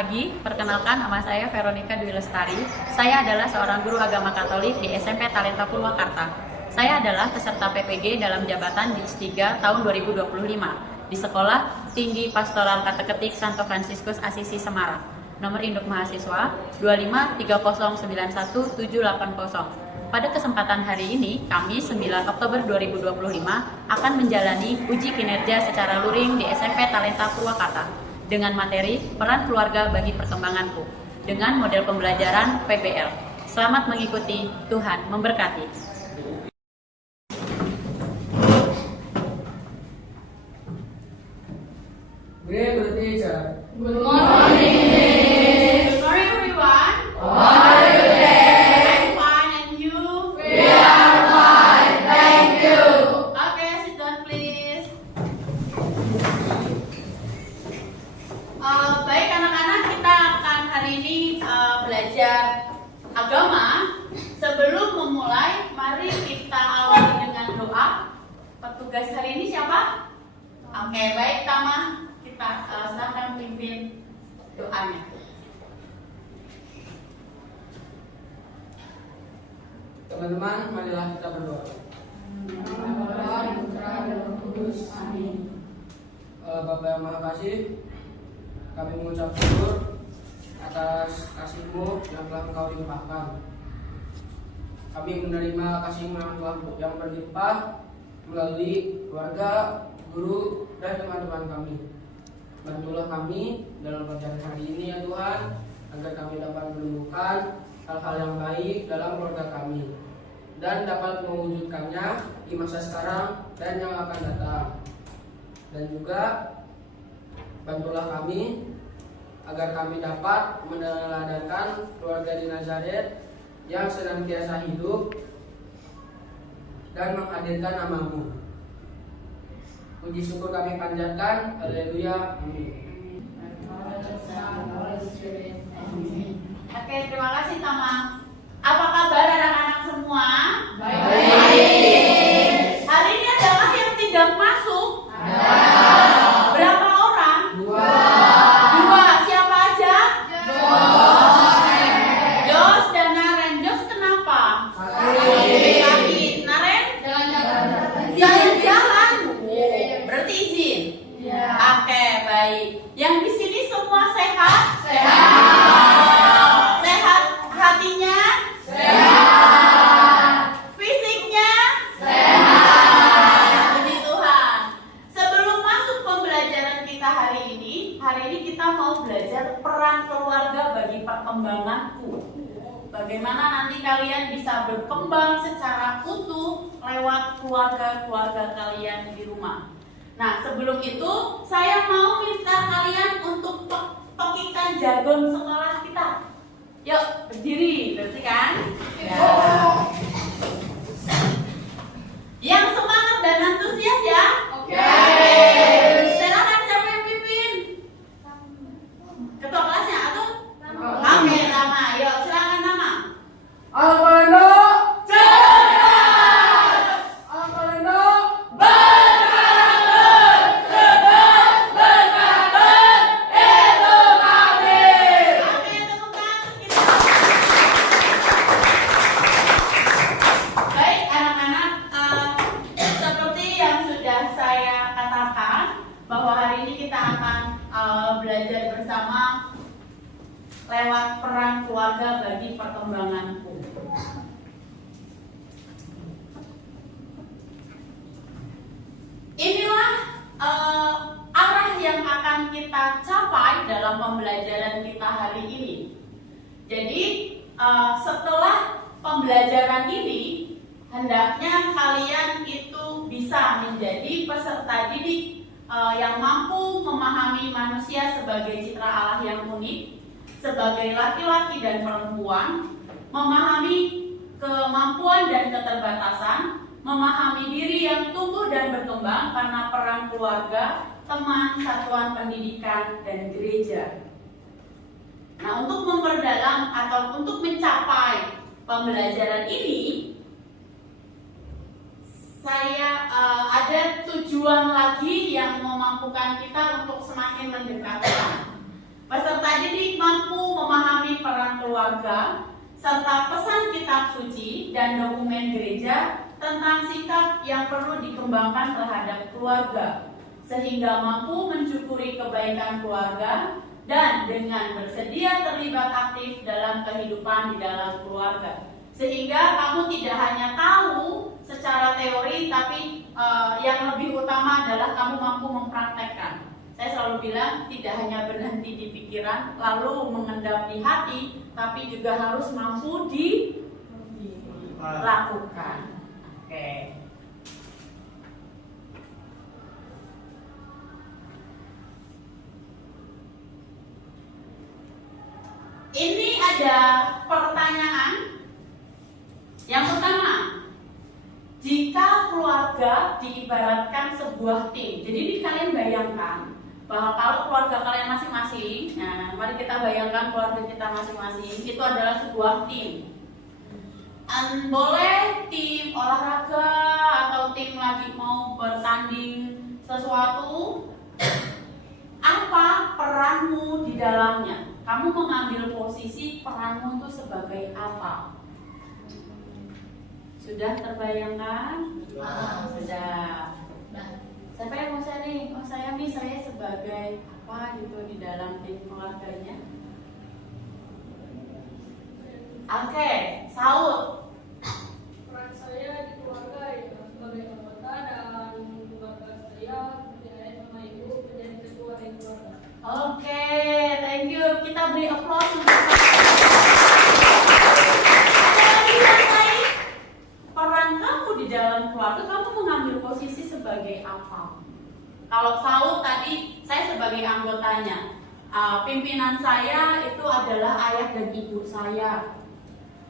pagi, perkenalkan nama saya Veronica Dwi Lestari. Saya adalah seorang guru agama Katolik di SMP Talenta Purwakarta. Saya adalah peserta PPG dalam jabatan Diks 3 tahun 2025 di Sekolah Tinggi Pastoral Kateketik Santo Fransiskus Asisi Semarang. Nomor induk mahasiswa 253091780. Pada kesempatan hari ini, Kamis 9 Oktober 2025 akan menjalani uji kinerja secara luring di SMP Talenta Purwakarta dengan materi peran keluarga bagi perkembanganku dengan model pembelajaran PBL. Selamat mengikuti, Tuhan memberkati. Good teacher. Good morning. Good morning, everyone. How are you today? I'm fine, and you? We are fine, thank you. Okay, sit down, please. Baik anak-anak, kita akan hari ini belajar agama. Sebelum memulai, mari kita awali dengan doa. Petugas hari ini siapa? Oke, baik Tama, kita silakan pimpin doanya. Teman-teman, marilah kita berdoa. Bapa yang Maha Kasih, kami mengucap syukur atas kasih-Mu yang telah Engkau limpahkan. Kami menerima kasih-Mu yang berlimpah melalui keluarga, guru, dan teman-teman kami. Bantulah kami dalam pelajaran hari ini ya Tuhan, agar kami dapat menemukan hal-hal yang baik dalam keluarga kami dan dapat mewujudkannya di masa sekarang dan yang akan datang. Dan juga bantulah kami agar kami dapat meneladankan keluarga di Nazaret yang senantiasa hidup dan menghadirkan nama-Mu. Puji syukur kami panjatkan. Haleluya. Amin. Oke, terima kasih Tama. Apa kabar anak-anak semua? Baik. Hari ini adalah yang tidak masuk. Berapa orang? Dua. Siapa aja? Jos dan Naren. Jos kenapa? Sakit. Naren? Jalan-jalan. Berarti izin. Oke, baik. Yang di sini semua sehat? Sehat hatinya? Fisiknya? Puji Tuhan. Sebelum masuk pembelajaran kita hari ini kita mau belajar peran keluarga bagi perkembanganku. Bagaimana nanti kalian bisa berkembang secara utuh lewat keluarga-keluarga kalian di rumah. Nah, sebelum itu saya mau minta kalian untuk pekikan jargon sekolah kita. Yuk, berdiri, berarti kan? Ya. Yang semangat dan antusias ya. Oke. Silakan siapa yang pimpin? Ketua kelasnya atau? Oke, Tama. Yuk, silakan Tama. Alpalendo. Oke, tepuk tangan kita. Baik anak-anak, seperti yang sudah saya katakan bahwa hari ini kita akan belajar bersama lewat peran keluarga bagi perkembanganku. Inilah arah yang akan kita capai dalam pembelajaran kita hari ini. Jadi setelah pembelajaran ini, hendaknya kalian itu bisa menjadi peserta didik yang mampu memahami manusia sebagai citra Allah yang unik, sebagai laki-laki dan perempuan, memahami kemampuan dan keterbatasan, memahami diri yang tumbuh dan berkembang karena peran keluarga, teman, satuan pendidikan, dan gereja. Nah, untuk memperdalam atau untuk mencapai pembelajaran ini, saya ada tujuan lagi yang memampukan kita untuk semakin mendekat Tuhan. Peserta didik mampu memahami peran keluarga serta pesan kitab suci dan dokumen gereja tentang sikap yang perlu dikembangkan terhadap keluarga, sehingga mampu mensyukuri kebaikan keluarga dan dengan bersedia terlibat aktif dalam kehidupan di dalam keluarga. Sehingga kamu tidak hanya tahu secara teori, tapi yang lebih utama adalah kamu mampu mempraktekkan. Saya selalu bilang tidak hanya berhenti di pikiran lalu mengendap di hati, tapi juga harus mampu dilakukan. Oke. Ini ada pertanyaan. Yang pertama, jika keluarga diibaratkan sebuah tim, jadi ini kalian bayangkan bahwa kalau keluarga kalian masing-masing, nah mari kita bayangkan keluarga kita masing-masing itu adalah sebuah tim. Boleh tim olahraga atau tim lagi mau bertanding sesuatu. Apa peranmu di dalamnya? Kamu mengambil posisi peranmu itu sebagai apa? Sudah terbayangkan? Sudah. Nah, siapa yang mau sharing? Oh saya nih, saya sebagai apa gitu di dalam tim keluarganya? Oke, Saud. Peran saya di keluarga ya sebagai anggota dan keluarga saya menjadi sama ibu menjadi ketua di keluarga. Oke, thank you. Kita beri applause untuk peran kamu di dalam keluarga. Kamu mengambil posisi sebagai apa? Kalau Saud tadi, saya sebagai anggotanya. Pimpinan saya itu adalah ayah dan ibu saya.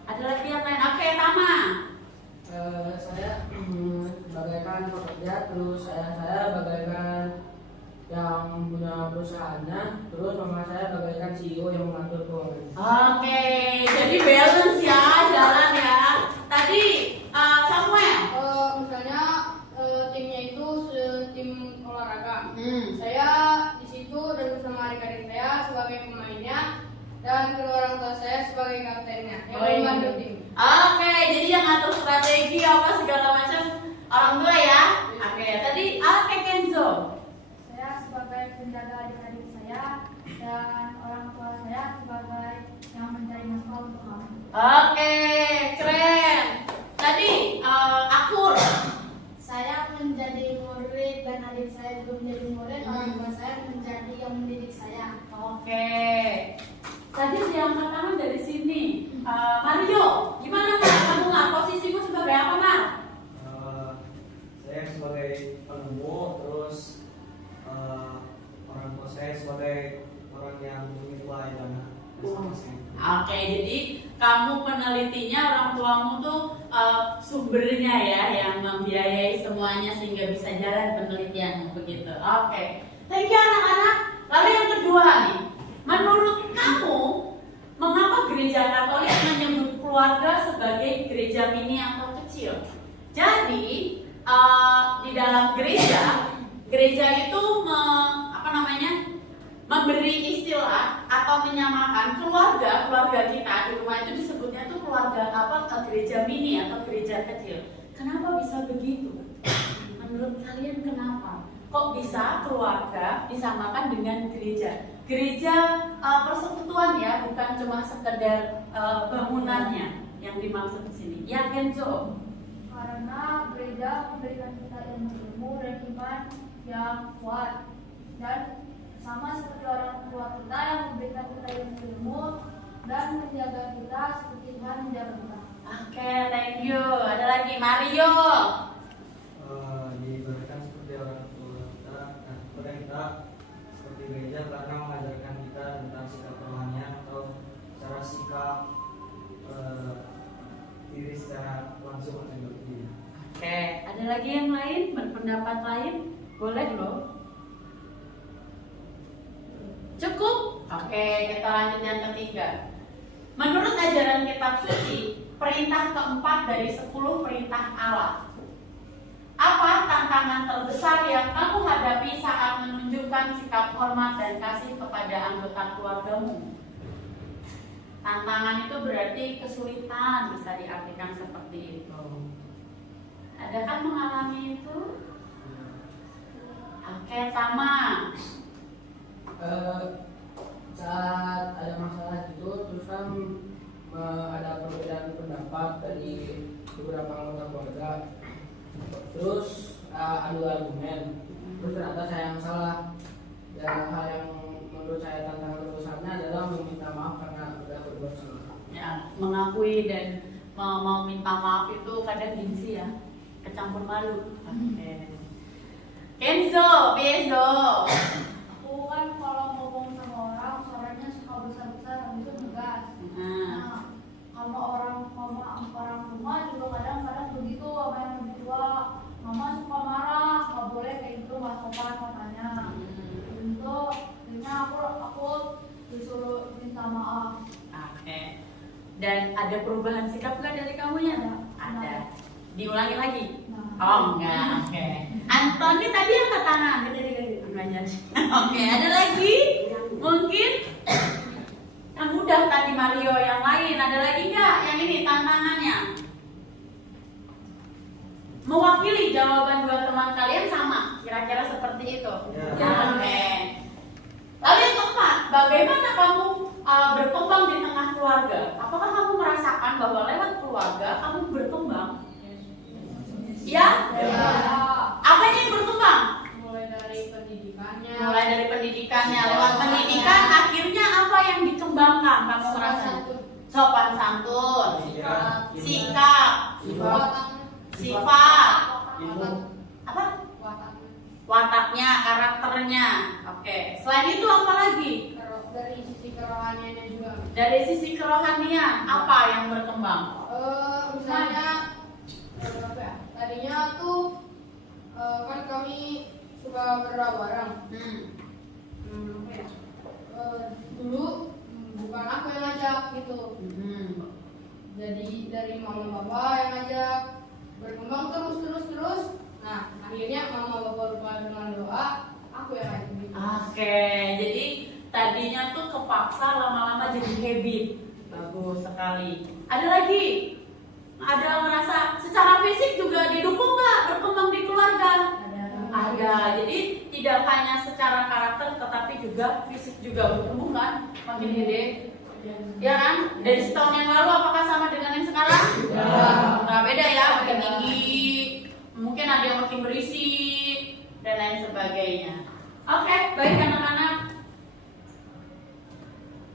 Ada lagi yang lain? Oke, Tama. Saya bagaikan pekerja, terus saya bagaikan yang punya perusahaannya, terus mama saya bagaikan CEO yang mengatur keuangan. Oke, jadi balance ya, jalan ya. Tadi Samuel. Misalnya timnya itu tim olahraga. Saya di situ dan bersama adik-adik saya sebagai pemainnya dan kedua orang tua saya sebagai kaptennya yang membantu tim. Oke, jadi yang ngatur strategi apa segala macam orang tua ya. Oke, tadi Kenzo. Saya sebagai penjaga adik-adik saya dan orang tua saya sebagai yang mencari nafkah untuk kami. Oke, keren. Tadi Akur. Saya menjadi murid dan adik saya juga menjadi murid. Orang tua saya menjadi yang mendidik saya. Oke. Tadi ada yang angkat tangan dari sini. Mario, gimana Mar? Kamu nggak posisimu sebagai apa Mar? Saya sebagai penemu, terus orang tua saya sebagai orang yang menilai dana. Oke, jadi kamu penelitinya, orang tuamu tuh sumbernya ya, yang membiayai semuanya sehingga bisa jalan penelitian begitu. Oke, thank you anak-anak. Lalu yang kedua nih, menurut kamu mengapa gereja Katolik menyebut keluarga sebagai gereja mini atau kecil? Jadi di dalam gereja itu memberi istilah atau menyamakan keluarga kita di rumah itu disebutnya tuh keluarga gereja mini atau gereja kecil. Kenapa bisa begitu? Menurut kalian kenapa? Kok bisa keluarga disamakan dengan gereja? Gereja persekutuan ya, bukan cuma sekedar bangunannya yang dimaksud di sini. Ya Kenzo. Karena gereja memberikan kita ilmu dan iman yang kuat, dan sama seperti orang tua kita yang memberikan kita ilmu dan menjaga kita seperti Tuhan menjaga kita. Oke, thank you. Ada lagi Mario. Diibaratkan seperti orang tua kita seperti gereja karena mengajarkan kita tentang sikap rohanian atau cara sikap diri secara langsung atau berarti. Oke, ada lagi yang lain berpendapat lain? Boleh loh. Cukup? Oke, kita lanjut yang ketiga. Menurut ajaran kitab suci, perintah keempat dari 10 perintah Allah. Apa tantangan terbesar yang kamu hadapi saat menunjukkan sikap hormat dan kasih kepada kepada anggota keluargamu. Tantangan itu berarti kesulitan, bisa diartikan seperti itu. Ada kan mengalami itu? Oke, sama. Saat ada masalah itu, terus kan ada perbedaan pendapat dari beberapa anggota keluarga. Terus adu argumen. Terus ternyata saya yang salah. Dan hal yang menurut saya tantangan terbesarnya adalah meminta maaf karena sudah berbuat salah. Ya, mengakui dan mau minta maaf itu kadang gengsi ya, kecampur malu. Oke. Kenzo, Bezo. Aku kan kalau ngomong sama orang suaranya suka besar-besar, habis itu ngegas. Nah, kalau orang tua juga kadang-kadang begitu sama yang lebih tua. Mama suka marah, nggak boleh kayak gitu, nggak sopan katanya. Itu akhirnya aku disuruh minta maaf. Oke. Dan ada perubahan sikap nggak dari kamunya? Ada. Diulangi lagi? Oh enggak. Oke. Antoni tadi angkat tangan. Oke. Ada lagi? Mungkin? Yang udah tadi Mario, yang lain ada lagi nggak? Yang ini tantangannya. Mewakili jawaban dua teman kalian sama, kira-kira seperti itu. Ya. Oke. Lalu yang keempat, bagaimana kamu berkembang di tengah keluarga? Apakah kamu merasakan bahwa lewat keluarga kamu berkembang? Ya? Apa yang berkembang? Mulai dari pendidikannya. Mulai dari pendidikannya, lewat pendidikan akhirnya apa yang dikembangkan kamu merasa? Sopan santun, sikap, sifat, apa? Wataknya, karakternya. Oke. Selain itu apa lagi? Dari sisi kerohaniannya juga. Dari sisi kerohanian apa yang berkembang? Misalnya apa ya? Tadinya tuh kan kami suka berdoa bareng. Apa ya? Dulu bukan aku yang ngajak gitu. Jadi dari mama bapak yang ngajak, berkembang terus. Nah, akhirnya mama bapak lupa dengan doa, aku yang ngajak gitu. Oke, jadi tadinya tuh kepaksa, lama-lama jadi habit. Bagus sekali. Ada lagi? Ada merasa secara fisik juga didukung nggak berkembang di keluarga? Ada. Jadi tidak hanya secara karakter, tetapi juga fisik juga bertumbuh kan, makin gede. Ya kan? Dari setahun yang lalu apakah sama dengan yang sekarang? Nggak beda ya, makin tinggi, mungkin ada yang makin berisik dan lain sebagainya. Oke, baik anak-anak.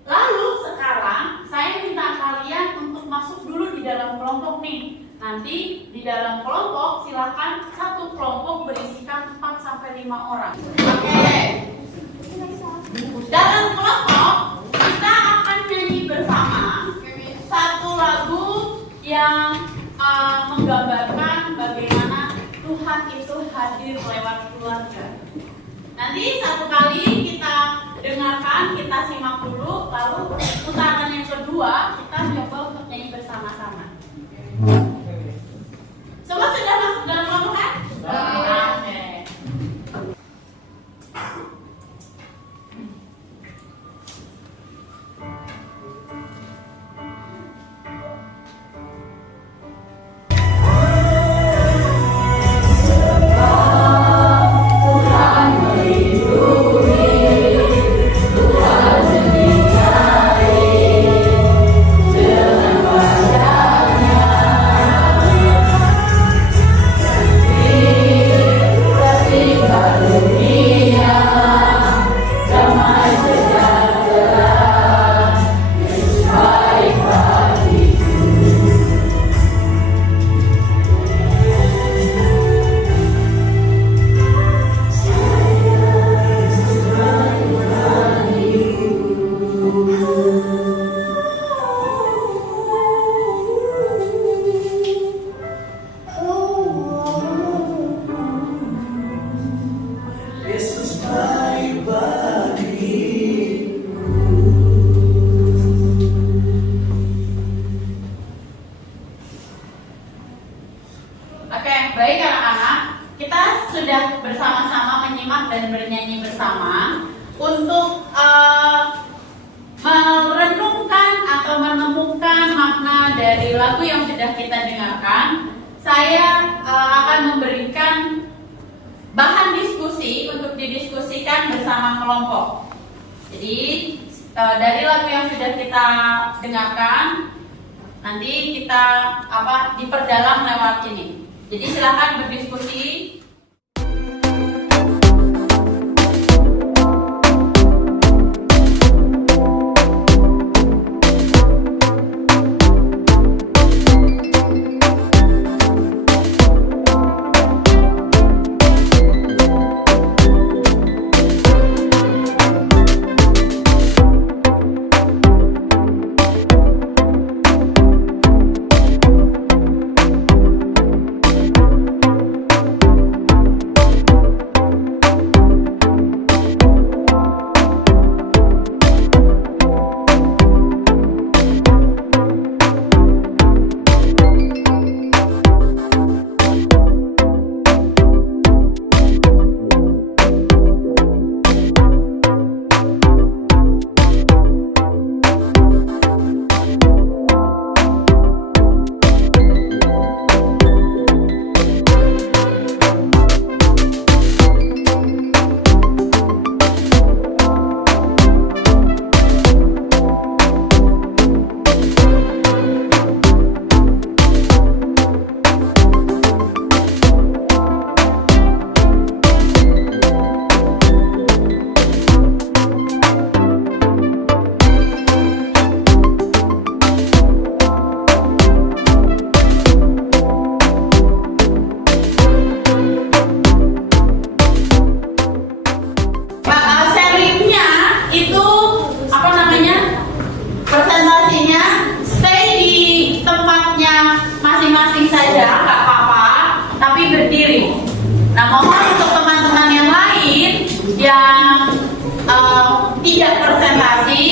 Lalu sekarang saya minta kalian untuk masuk dulu di dalam kelompok nih. Nanti di dalam kelompok silakan satu kelompok berisikan 4-5 orang. Oke. Dalam kelompok kita akan nyanyi bersama satu lagu yang menggambarkan bagaimana Tuhan itu hadir lewat keluarga. Nanti satu kali kita dengarkan, kita simak dulu, lalu putaran yang kedua kita coba untuk nyanyi bersama-sama. Semua sudah masuk dalam kelompok kan? Oke. Oke, baik anak-anak, kita sudah bersama-sama menyimak dan bernyanyi bersama. untuk merenungkan atau menemukan makna dari lagu yang sudah kita dengarkan, saya akan memberikan bahan diskusi untuk didiskusikan bersama kelompok. Jadi dari lagu yang sudah kita dengarkan, nanti kita diperdalam lewat ini. Jadi silakan berdiskusi. Tidak presentasi,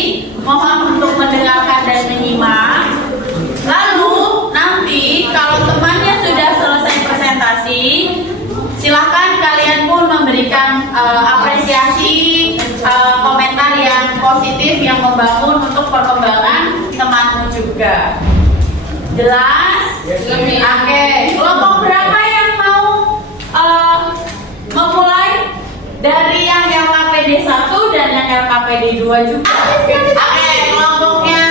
mohon untuk mendengarkan dan menyimak. Lalu nanti kalau temannya sudah selesai presentasi, silahkan kalian pun memberikan apresiasi, komentar yang positif yang membangun untuk perkembangan temanmu juga. Jelas? Oke. Kelompok berapa yang mau memulai? Dari yang LKPD 1 dan yang LKPD 2 juga. Oke, kelompoknya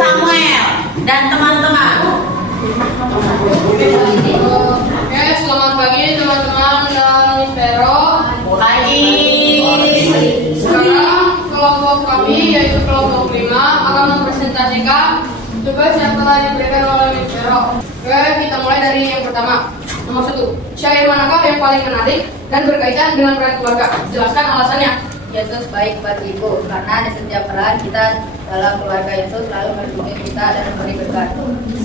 Samuel dan teman-teman. Oke, selamat pagi teman-teman dan Miss Vero. Pagi. Sekarang kelompok kami yaitu kelompok 5 akan mempresentasikan tugas yang telah diberikan oleh Miss Vero. Oke, kita mulai dari yang pertama. Nomor 1, syair manakah yang paling menarik dan berkaitan dengan peran keluarga? Jelaskan alasannya. Yesus baik bagiku, karena di setiap peran kita dalam keluarga itu selalu melindungi kita dan memberi berkat.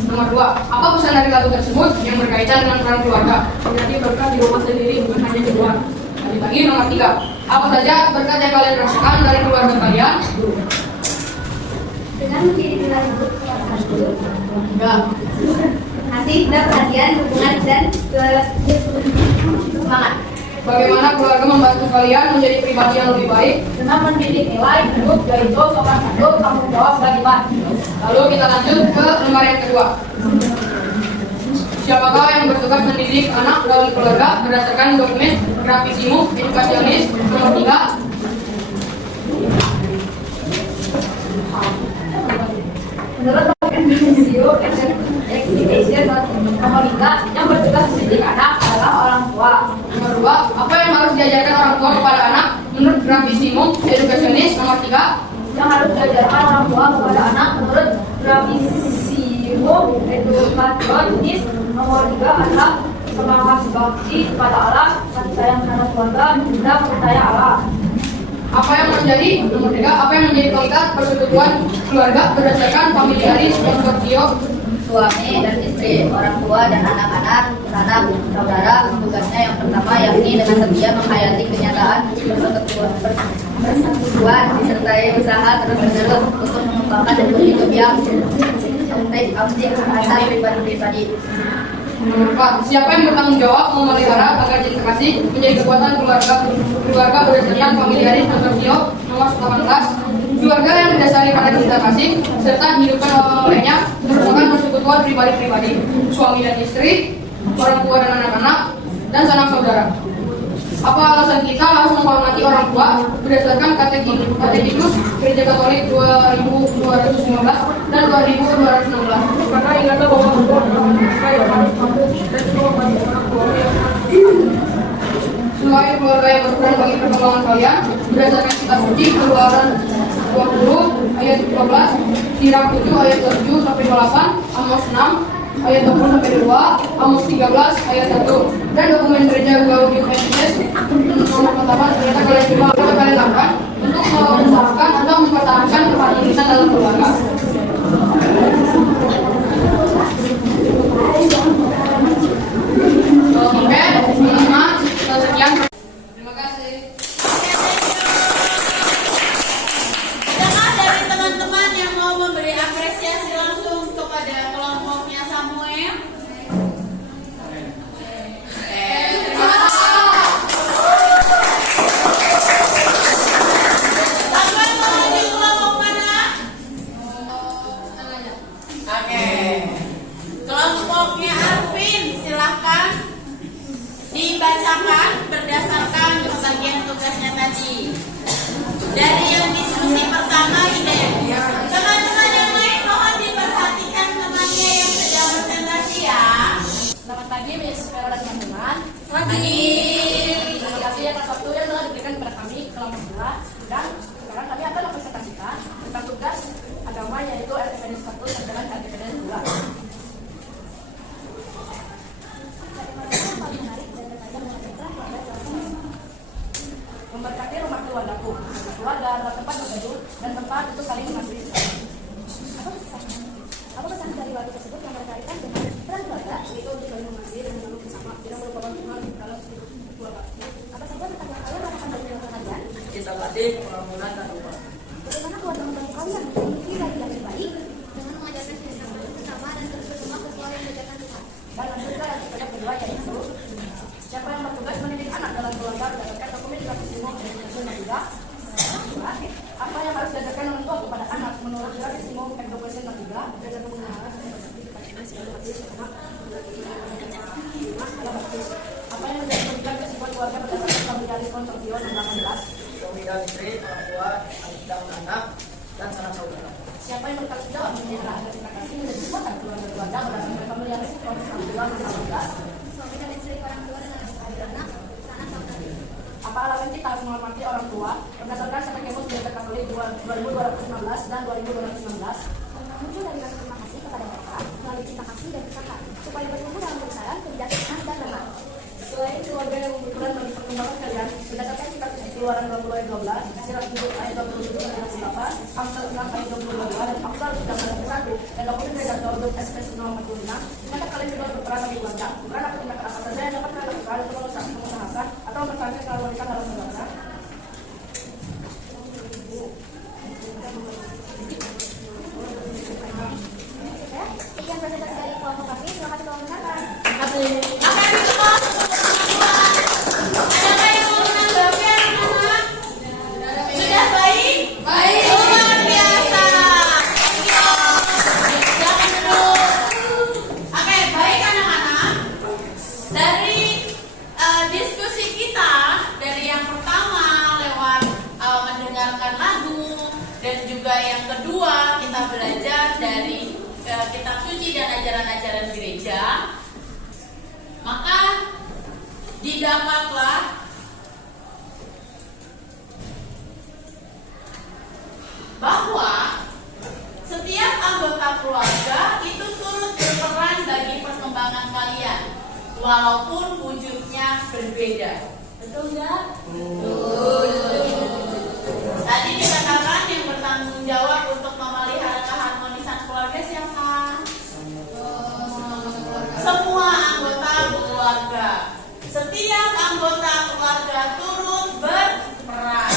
Nomor 2, apa pesan dari lagu tersebut yang berkaitan dengan peran keluarga? Jadi berkat di rumah sendiri, bukan hanya di luar. Lanjut lagi, nomor 3, apa saja berkat yang kalian rasakan dari keluarga kalian? Dengan menjadi pilihan hidup Enggak. kasih dan perhatian, hubungan dan semangat. Bagaimana keluarga membantu kalian menjadi pribadi yang lebih baik? Dengan mendidik nilai hidup yaitu sopan santun, tanggung jawab dan iman. Lalu kita lanjut ke lembar yang kedua. Siapakah yang bertugas mendidik anak dalam keluarga berdasarkan dokumen grafisimu edukasionis nomor 3? Menurut dokumen Visio Education nomor 3, yang bertugas mendidik anak adalah orang tua. Nomor 2, apa yang harus diajarkan orang tua kepada anak menurut grafisimu edukasionis nomor 3? Yang harus diajarkan orang tua kepada anak menurut Visio Educationis nomor 3 adalah semangat bakti kepada Allah, kasih sayang terhadap keluarga, dan percaya Allah. Apa yang menjadi nomor 3, apa yang menjadi kualitas persekutuan keluarga berdasarkan familiaris konsortio? Suami dan istri, orang tua dan anak-anak, sanak, saudara, tugasnya yang pertama yakni dengan setia menghayati kenyataan persekutuan disertai usaha terus-menerus untuk mengembangkan bentuk hidup yang authentik antar pribadi-pribadi. Nomor 4, siapa yang bertanggung jawab memelihara agar jadi kasih kasih menjadi kekuatan keluarga berdasarkan familiaris konsortio nomor 18. Keluarga yang didasari pada cinta kasih serta dihidupkan olehnya merupakan persekutuan pribadi-pribadi, suami dan istri, orang tua dan anak-anak, dan sanak saudara. Apa alasan kita harus menghormati orang tua berdasarkan Katekismus Gereja Katolik 2215 dan 2216? Karena ingatlah bahwa mereka yang harus patuh dan juga membantu orang tua yang sebagai keluarga yang berperan bagi perkembangan kalian berdasarkan kitab suci Keluaran 20 ayat 12, Sirah 7 ayat 7 sampai 8, Amos 6 ayat 20 sampai 2, Amos 13 ayat 1, dan dokumen gereja Gaudium et Spes nomor 8 ternyata kalian lakukan untuk mengusahakan atau mempertahankan keharmonisan dalam keluarga. Oke, teman-teman, sekian. Terima kasih. Adakah dari teman-teman yang mau memberi apresiasi langsung kepada kelompoknya Samuel? Samuel mau di kelompok mana? Oke. Kelompoknya Arvin, silakan dibacakan berdasarkan bagian tugasnya tadi. Dari yang diskusi pertama ide. Teman-teman yang lain mohon diperhatikan temannya yang sedang presentasi ya. Selamat pagi Miss Vera dan teman-teman. Pagi. Terima kasih atas waktu yang telah diberikan kepada kami kelompok 2. Dan sekarang kami akan mempresentasikan tentang tugas agama yaitu RTPD 1 dan RTPD 2. Memberkati rumah keluargaku, keluarga adalah tempat berteduh dan tempat untuk saling mengasihi. Apa pesan dari waktu tersebut yang berkaitan dengan peran keluarga, yaitu untuk saling mengasihi dan menanggung bersama, tidak merupakan hal dalam keluarga. Apa saja tentang yang kalian lakukan dari keluarga kalian? Cinta kasih, pengampunan, dan lupa. Bagaimana keluarga membantu kalian memiliki laki-laki baik Dengan mengajarkan kehidupan bersama dan terus bersama sesuai yang diajarkan Tuhan. dan lanjutkan yang sebanyak kedua yaitu siapa yang bertugas mendidik anak dalam keluarga berdasarkan dokumen Katekismus Gereja Katolik 3. Apa yang harus diajarkan orang tua kepada anak menurut Katekismus Gereja Katolik 3 Gereja apa yang menjadi tugas sebuah keluarga berdasarkan familiaris konsortio 18? Suami dan istri, orang tua, adik dan anak, dan sanak saudara. Siapa yang bertanggung jawab menjaga agar cinta kasih menjadi kekuatan keluarga berdasarkan familiaris konsortio 18? Suami dan istri, orang tua dan anak-anak, sanak saudara. Apa alasan kita harus menghormati orang tua berdasarkan Katekismus Gereja Katolik 2216 dan 2216? Karena muncul dari rasa terima kasih kepada mereka melalui cinta kasih dan usaha supaya bertumbuh dalam kebesaran, kebijaksanaan, dan lemah. Selain keluarga yang berperan bagi perkembangan kalian, berdasarkan kitab suci Keluaran 22 ayat 12, Sirah 7 ayat 27 ayat 8, Amsal 6 ayat 22 dan Amsal 9 ayat 1 dan dokumen Gereja Katolik SPS nomor 45, ternyata kalian juga berperan bagi keluarga. Bukan apa tindakan apa saja yang dapat kalian lakukan untuk mengusahakan atau mempertahankan keharmonisan dalam keluarga. Sekian presentasi dari kelompok kami. Terima kasih telah mendengarkan. Terima kasih. Akan dikemas untuk kemampuan. Adakah yang mau menanggapi anak-anak? Sudah baik? Baik. Luar biasa. Thank you. Jangan dulu. Oke, baik anak-anak. Dari diskusi kita, dari yang pertama lewat mendengarkan lagu, dan juga yang kedua kita belajar dari kitab suci dan ajaran-ajaran gereja, maka didapatlah bahwa setiap anggota keluarga itu turut berperan bagi perkembangan kalian, walaupun wujudnya berbeda. Betul nggak? Betul. Tadi dikatakan yang bertanggung jawab untuk memelihara keharmonisan keluarga siapa? Semua anggota keluarga. Setiap anggota keluarga turut berperan.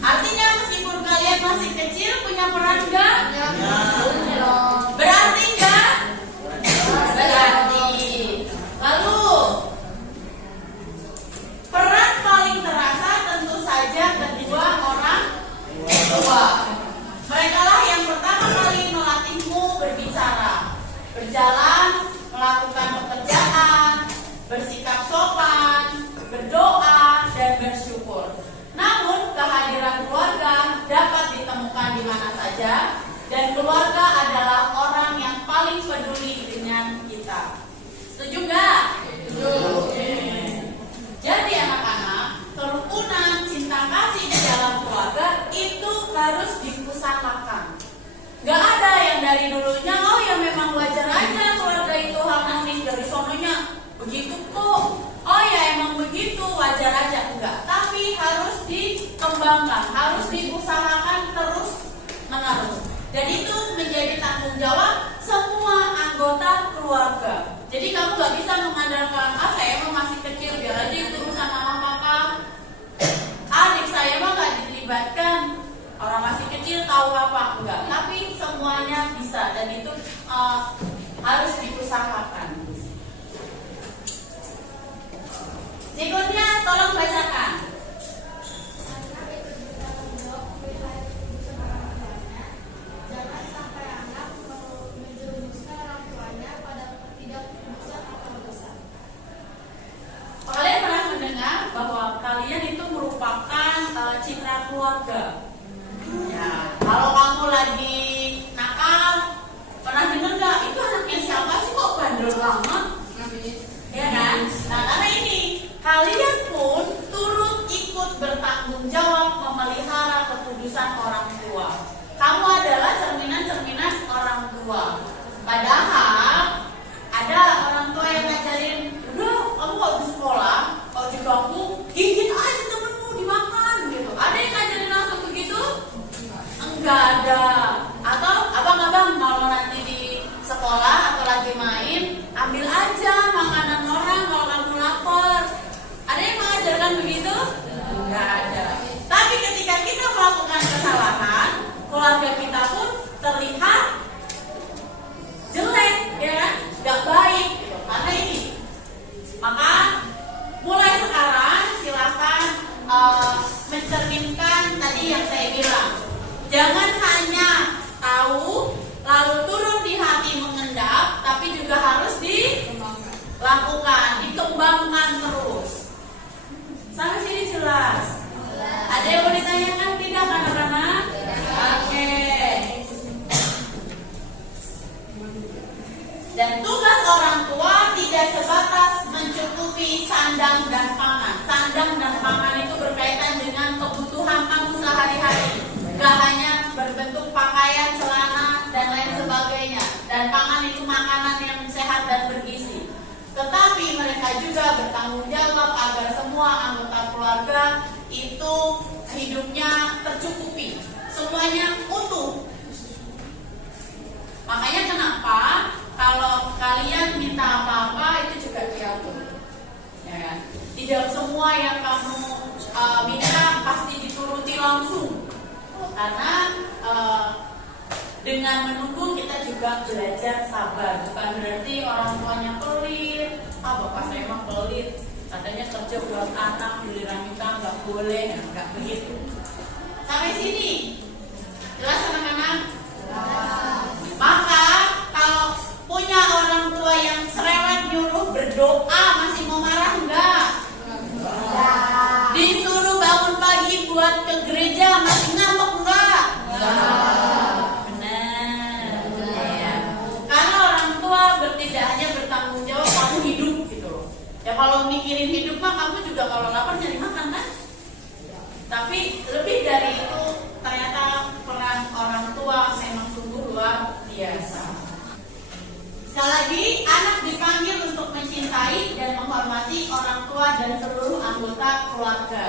Artinya meskipun kalian masih kecil punya peran nggak? Berarti nggak? Berarti. Lalu saja, dan keluarga adalah orang yang paling peduli dengan kita. Setuju nggak? Setuju. Jadi anak-anak, kerukunan cinta kasih di dalam keluarga itu harus diusahakan. Gak ada yang dari dulunya, oh ya memang wajar aja keluarga itu harmonis, dari sononya begitu kok. Oh ya emang begitu, wajar aja. Enggak, tapi harus dikembangkan, harus diusahakan terus menerus. Dan itu menjadi tanggung jawab semua anggota keluarga. Jadi kamu gak bisa mengandalkan, saya emang masih kecil, biar aja itu urusan mama papa. Adik saya mah gak dilibatkan, orang masih kecil tahu apa enggak. Tapi semuanya bisa, dan itu harus diusahakan. Berikutnya tolong bacakan. Jangan sampai anak menjerumuskan orang tuanya pada ketidakputusan atau dosa. Kalian pernah mendengar bahwa kalian itu merupakan citra keluarga. Ya, kalau kamu lagi nakal, pernah dengar nggak? Itu anaknya siapa sih kok bandel banget? Ya kan? Nah, karena ini kalian pun turut ikut bertanggung jawab memelihara kekudusan orang tua. Kamu adalah cerminan-cerminan orang tua. Padahal ada orang tua yang ngajarin, udah kamu kalau di sekolah, kalau di kampung, gigit aja temenmu dimakan gitu. Ada yang ngajarin langsung begitu? Enggak ada. Atau abang-abang kalau nanti di sekolah atau lagi main, ambil aja makanan orang kalau kamu lapar. Ada yang mengajarkan begitu? Enggak ada. Tapi ketika kita melakukan kesalahan, keluarga kita pun terlihat jelek, ya kan? Gak baik gitu. Karena ini. Maka mulai sekarang silakan mencerminkan tadi yang saya bilang. Jangan hanya tahu lalu turun di hati mengendap, tapi juga harus dilakukan, dikembangkan terus. Sampai sini jelas? Ada yang mau ditanyakan tidak anak-anak? Oke. Dan tugas orang tua tidak sebatas mencukupi sandang dan pangan. Sandang dan pangan itu berkaitan dengan kebutuhan kamu sehari-hari. Gak hanya berbentuk pakaian, celana, dan lain sebagainya. Dan pangan itu makanan yang sehat dan bergizi. Tetapi mereka juga bertanggung jawab agar semua anggota keluarga itu hidupnya tercukupi. Semuanya utuh. Makanya kenapa kalau kalian minta apa-apa itu juga diatur. Ya kan? Tidak semua yang kamu minta pasti dituruti langsung. Karena dengan menunggu kita juga belajar sabar. Bukan berarti orang tuanya pelit. Bapak saya mah pelit, katanya kerja buat anak, giliran kita nggak boleh, nggak begitu. Sampai sini jelas anak-anak? Maka kalau punya orang tua yang cerewet nyuruh berdoa, masih mau marah enggak? Disuruh bangun pagi buat ke gereja, masih ngambek enggak? Benar. Ya. Karena orang tua tidak hanya bertanggung jawab kamu hidup gitu loh. Ya kalau mikirin hidup mah kamu juga kalau lapar nyari makan kan? Tapi lebih dari itu ternyata peran orang tua memang sungguh luar biasa. Sekali lagi, anak dipanggil untuk mencintai dan menghormati orang tua dan seluruh anggota keluarga.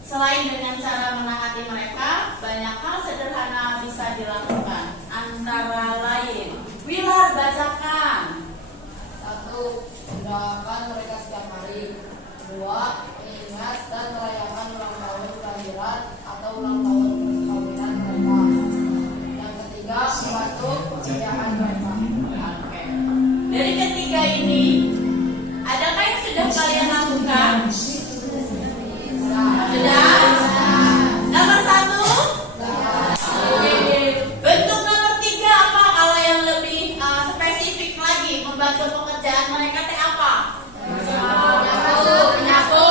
Selain dengan cara menaati mereka, banyak hal sederhana bisa dilakukan. Antara lain, Wilar bacakan. 1. Mendoakan mereka setiap hari. 2. Mengingat dan merayakan ulang tahun kelahiran atau ulang tahun perkawinan mereka. Yang ketiga, membantu pekerjaan mereka. Oke. Dari ketiga ini, adakah yang sudah kalian lakukan? Sudah? Nomor 1? Bentuk nomor 3 apa? Kalau yang lebih spesifik lagi, membantu pekerjaan mereka teh apa? Menyapu.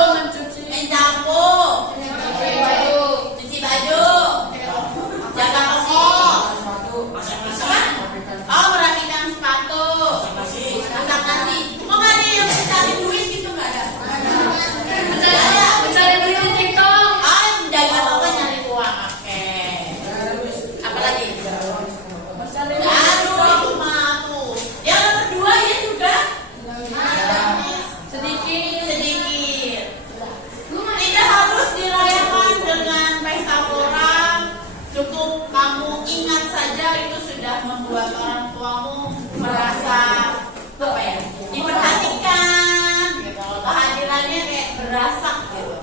berasa gitu.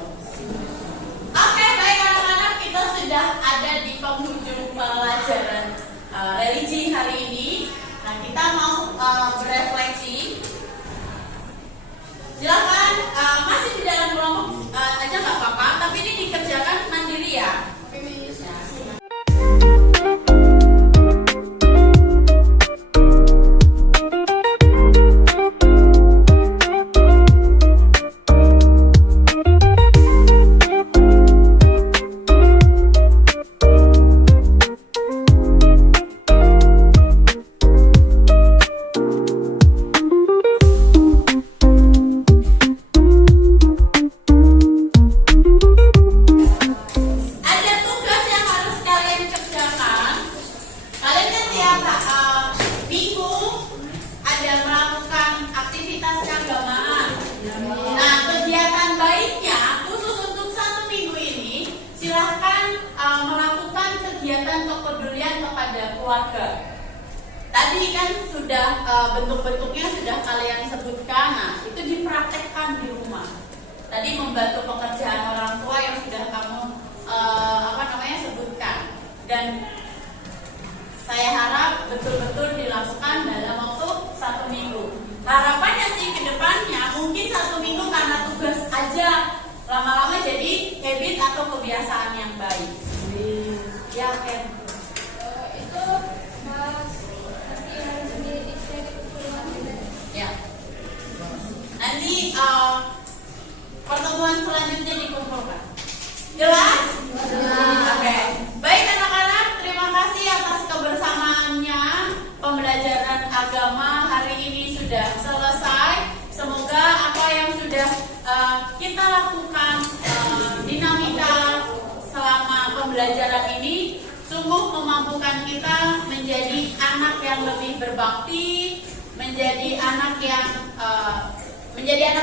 Oke, baik anak-anak, kita sudah ada di penghujung pelajaran religi hari ini. Nah, kita mau berefleksi. Silakan masih di dalam kelompok aja nggak apa-apa, tapi ini dikerjakan mandiri ya. Tadi kan sudah bentuk-bentuknya sudah kalian sebutkan. Nah, itu dipraktekkan di rumah. Tadi membantu pekerjaan orang tua yang sudah kamu sebutkan. Dan saya harap betul-betul dilakukan dalam waktu 1 minggu. Harapannya sih ke depannya mungkin 1 minggu karena tugas aja, lama-lama jadi habit atau kebiasaan yang baik. Ya, Ken. Itu Ya. Nanti pertemuan selanjutnya dikumpulkan. Jelas? Oke. Baik anak-anak, terima kasih atas kebersamaannya. Pembelajaran agama hari ini sudah selesai. Semoga apa yang sudah kita lakukan dinamika selama pembelajaran ini sungguh memampukan kita menjadi anak yang lebih berbakti, menjadi anak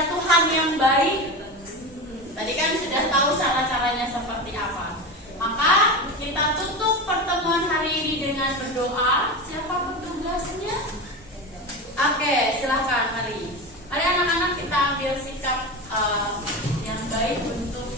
Tuhan yang baik. Tadi kan sudah tahu cara-caranya seperti apa. Maka kita tutup pertemuan hari ini dengan berdoa. Siapa petugasnya? Oke, silahkan mari. Mari anak-anak kita ambil sikap yang baik untuk